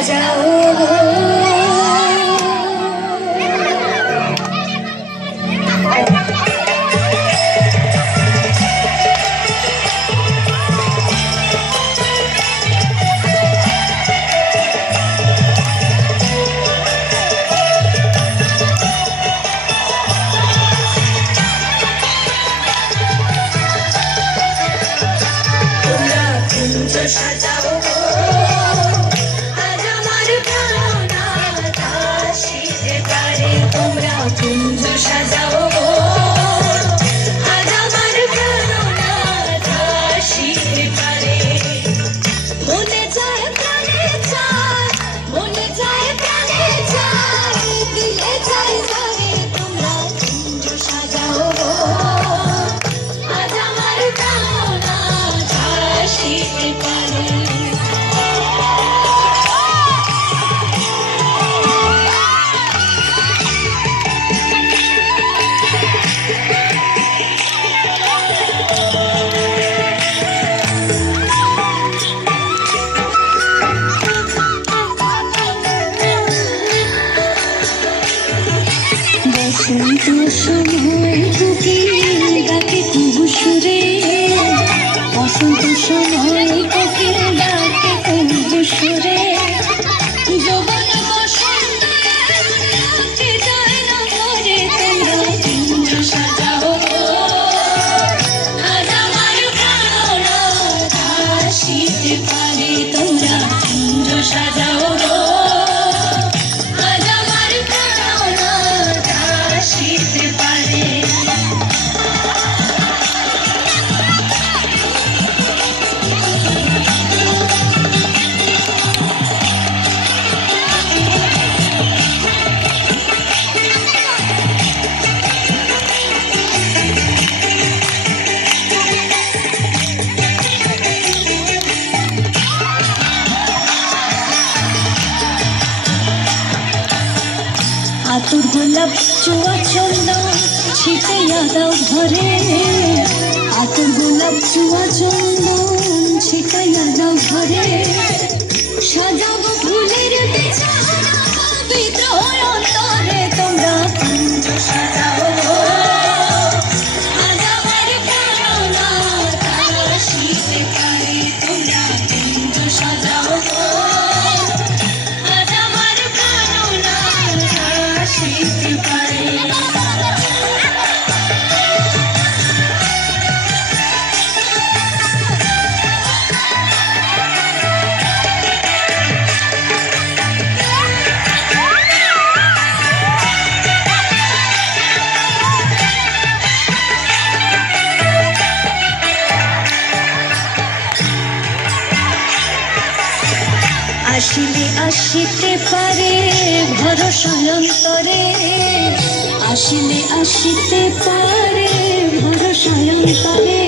সাজাও সাজাও আজ আমার প্রাণনাথ আসিতে পারে তোমরা কুঞ্জ সাজাও আজ আমার প্রাণনাথ আসিতে পারে মনে যায় প্রাণে চায় মনে যায় প্রাণে চায় দিলে চাই যাবে তোমরা কুঞ্জ সাজাও আজ আমার প্রাণনাথ আসিতে পারে বসন্ত সময় কোকিল ডাকে তবু সুরে বসন্ত সময় কোকিল ডাকে তবু সুরে যৌবন বসন্ত ডাকে যায় না ঘরে তোমরা কুঞ্জ সাজাও আজ আমার প্রাণনাথ আসিতে পারে তোমরা কুঞ্জ সাজাও আজ আমার প্রাণনাথ আসিতে পারে আতুর গোলাপ চুয়া চন্দন ছিটাইয়া দাও ঘরে আতুর গোলাপ চুয়া চন্দন ছিটাইয়া দাও ঘরে সাজাবো ফুলের বিছানা বিদ্রোহ অন্তরে তোমরা কুঞ্জ সাজাও আজ আমার প্রাণনাথ আসিতে পারে তোমরা কুঞ্জ সাজাও আজ আমার প্রাণনাথ আসিতে পারে আসিলে আসিতে পারে ভরসা অন্তরে আসিলে আসিতে পারে ভরসা অন্তরে